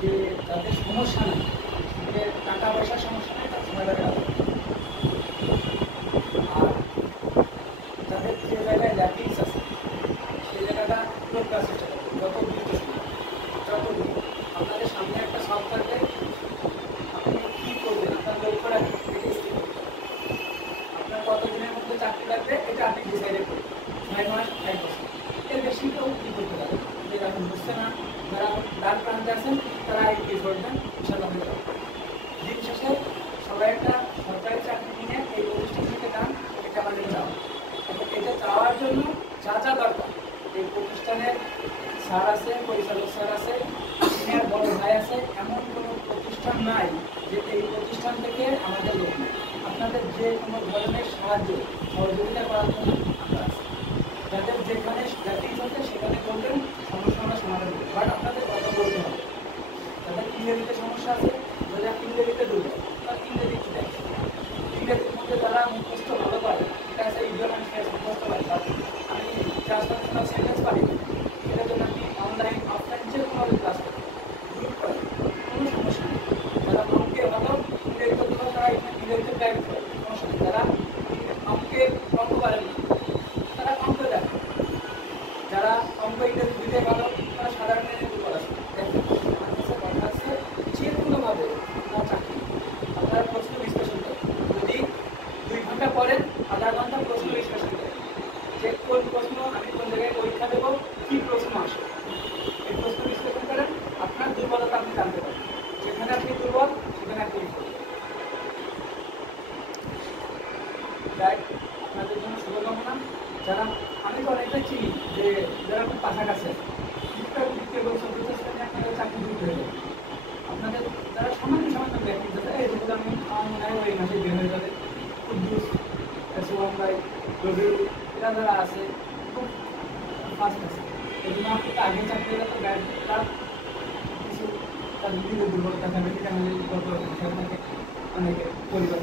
যে তাদের সমস্যা নেই, যে টাকা পয়সার সমস্যা নেই, তার সময় লাগে আর তাদের যে জায়গায় ল্যাকিংস আছে সেই জায়গাটা পূরণ করার চেষ্টা করবে যত দ্রুত সম্ভব। যত দ্রুত আপনাদের সামনে একটা সব থাকবে, আপনি কী করবেন, আপনার লক্ষ্য রাখবেন, এটা স্থির করতে হবে। আপনার কত দিনের মধ্যে চাকরি লাগবে এটা আপনি ডিসাইডেড করবেন, 6 মাস 1 বছর, এর বেশি কেউ কী করতে পারে। যেটা এখন বুঝছে না, যারা দ্বার প্রান্তে আছেন তারা এগিয়ে চলবেন, ইনশাআল্লাহ হয়ে যাবে। দিন শেষে সবাই একটা সরকারি চাকরি নিয়ে এই প্রতিষ্ঠান থেকে যান, এটা আমাদের চাওয়া। এবং এটা চাওয়ার জন্য যা যা দরকার, এই প্রতিষ্ঠানের স্যার আছে, পরিচালক স্যার আছে, সিনিয়র বড় ভাই আছে, এমন কোনো প্রতিষ্ঠান নাই যে এই প্রতিষ্ঠান থেকে আমাদের লোক নেই। আপনাদের যে কোনো ধরনের সাহায্য সহযোগিতা করার জন্য আমরা আছি। যাদের যেখানে ল্যাকিংস আছে সেখানে করবেন, সমস্যা আমরা সমাধান করবো, বাট আপনাদের কথা বলতে হবে। যাদের ইংরেজিতে সমস্যা আছে, যারা ইংরেজিতে দুর্বল, তারা ইংরেজি দেয়। ইংরেজির মধ্যে যারা মুখস্থ ভালো পারে, এটা আছে ইডিয়ম অ্যান্ড ফ্রেজ মুখস্থ পারে, বাট আমি ট্রান্সফারশনাল সেন্টেন্স পারি না, এটার জন্য আপনি অনলাইন অফলাইন যে কোনোভাবে ক্লাস করেন, গ্রুপ করেন, কোনো সমস্যা নেই। যারা অঙ্কে ভালো, ইংরেজিতে ভালো, তারা ইংরেজিতে প্রাইভেট করে, সমস্যা নেই। যারা অঙ্ক পারেন না, তারা অঙ্ক দেখে। যারা অঙ্ক ইংরেজি দুইটাই ভালো, তারা সাধারণ জ্ঞানের পড়াশোনা দেখেন। আমার কাছে কথা আছে, যে কোনোভাবে আপনার চাকরি, আপনার প্রশ্ন বিশ্লেষণ করেন। যদি 2 ঘন্টা পড়েন, আধা ঘন্টা প্রশ্ন বিশ্লেষণ করেন, যে কোন প্রশ্ন আমি কোন জায়গায় পরীক্ষা দেবো, কী প্রশ্ন আসে, এই প্রশ্ন বিশ্লেষণ করেন। আপনার দুর্বলতা আপনি জানতে পারেন, যেখানে আপনি দুর্বল সেখানে আপনি আপনাদের জন্য শুভকামনা। যারা আমি তো অনেকটা চিনি যে যারা খুব কাছাকাছি আছে, দ্বিতীয় চতুর্থ শ্রেণী আপনাদের চাকরি দিতে হবে। আপনাদের যারা সামান্য সামান্য ব্যক্তি যারা এই যেগুলো আমি আমার মনে হয় ওই মাসে বের হয়ে যাবে, কুদ্দুস, সুমন ভাই, রবিউল, এরা যারা আছে খুব ফাস্ট আছে। এই জন্য আপনাকে আগে চাকরি হলে তো তার কিছু তার বিভিন্ন দুর্বলতা ফ্যামিলি ফ্যামিলি গত থাকে, অনেকে পরিবার